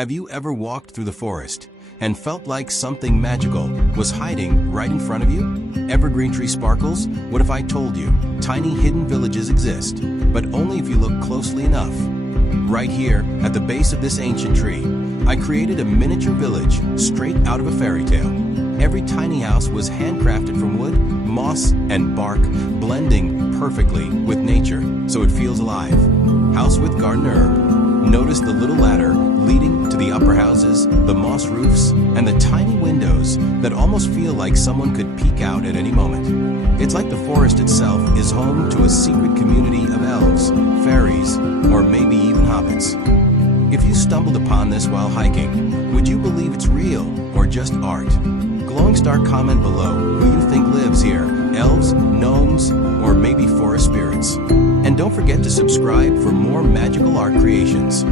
Have you ever walked through the forest and felt like something magical was hiding right in front of you? Evergreen tree sparkles? What if I told you tiny hidden villages exist, but only if you look closely enough? Right here, at the base of this ancient tree, I created a miniature village straight out of a fairy tale. Every tiny house was handcrafted from wood, moss, and bark, blending perfectly with nature so it feels alive. House with garden herb. Notice the little ladder leading to the upper houses, the moss roofs, and the tiny windows that almost feel like someone could peek out at any moment. It's like the forest itself is home to a secret community of elves, fairies, or maybe even hobbits. If you stumbled upon this while hiking, would you believe it's real or just art? Glowing star comment below who you think lives here, elves, gnomes, or maybe forest spirits. And don't forget to subscribe for more magical art creations.